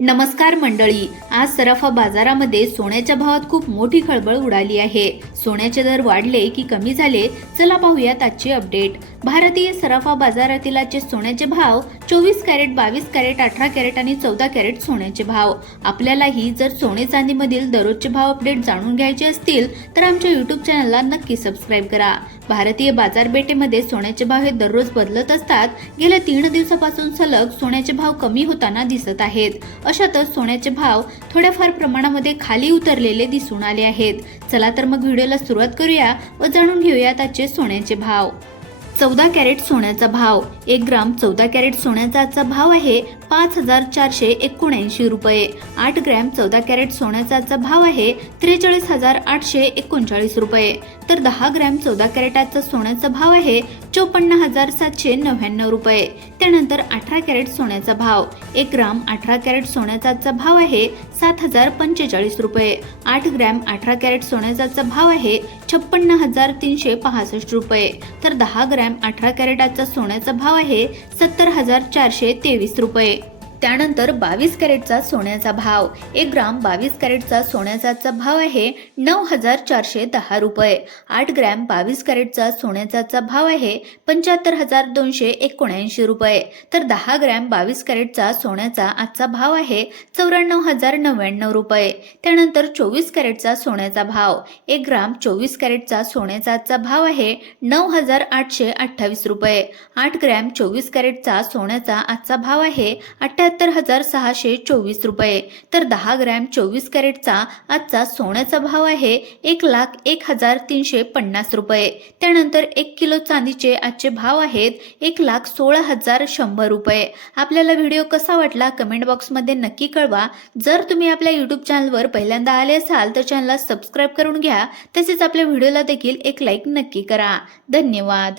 नमस्कार मंडळी, आज सराफा बाजारामध्ये सोन्याच्या भावात खूप मोठी खळबळ उडाली आहे। सोन्याचे दर वाढले की कमी झाले, चला पाहूयात आजची अपडेट। भारतीय सराफा बाजारातील आजचे सोन्याचे भाव 24 कॅरेट, 22 कॅरेट, 18 कॅरेट आणि 14 कॅरेट सोन्याचे भाव। आपल्यालाही जर सोने चांदीमधील दररोजचे भाव अपडेट जाणून घ्यायचे असतील तर आमच्या YouTube चॅनलला नक्की सबस्क्राइब करा। भारतीय बाजारपेठेमध्ये सोन्याचे भाव हे दररोज बदलत असतात। गेल्या 3 दिवसापासून सलग सोन्याचे भाव कमी होताना दिसत आहेत। अशातच सोन्याचे भाव थोड्याफार प्रमाणामध्ये खाली उतरलेले दिसून आले आहेत। चला तर मग व्हिडिओला सुरुवात करूया व जाणून घेऊयात आजचे सोन्याचे भाव। 14 कॅरेट सोन्याचा भाव, 1 ग्राम 14 कॅरेट सोन्याचा आजचा भाव आहे 5479 रुपये। 8 ग्रॅम 14 कॅरेट सोन्याचा आजचा भाव आहे 43839 रुपये। तर 10 ग्रॅम 14 कॅरेट आजचा सोन्याचा भाव आहे 54799 रुपये। त्यानंतर 18 कॅरेट सोन्याचा भाव, 1 ग्राम 18 कॅरेट सोन्याचा आजचा भाव आहे 7045 रुपये। 8 ग्रॅम 18 कॅरेट सोन्याचा आजचा भाव आहे 56365 रुपये। तर 10 ग्रॅम 18 कॅरेट आजचा सोन्याचा भाव आहे 70423 रुपये। त्यानंतर 22 कॅरेटचा सोन्याचा भाव, 1 ग्राम 22 कॅरेटचा सोन्याचा आजचा भाव आहे 9410 रुपये। 8 ग्रॅम 22 कॅरेटचा सोन्याचा आजचा भाव आहे 75279 रुपये। तर 10 ग्रॅम 22 कॅरेटचा सोन्याचा आजचा भाव आहे 94099 रुपये। त्यानंतर 24 कॅरेटचा सोन्याचा भाव, 1 ग्राम 24 कॅरेटचा सोन्याचा आजचा भाव आहे 9828 रुपये। 8 ग्रॅम 24 कॅरेटचा सोन्याचा आजचा भाव आहे 78624 रुपये। तर 10 ग्रॅम 24 कॅरेटचा आजचा सोन्याचा भाव आहे 1,01,350 रुपये। त्यानंतर 1 किलो चांदीचे आजचे भाव आहेत 1,16,100 रुपये। आपल्याला व्हिडिओ कसा वाटला कमेंट बॉक्समध्ये नक्की कळवा। जर तुम्ही आपल्या YouTube चॅनलवर पहिल्यांदा आले असाल तर चॅनलला सबस्क्राइब करून घ्या। तसेच आपल्या व्हिडिओला देखील एक लाईक नक्की करा। धन्यवाद।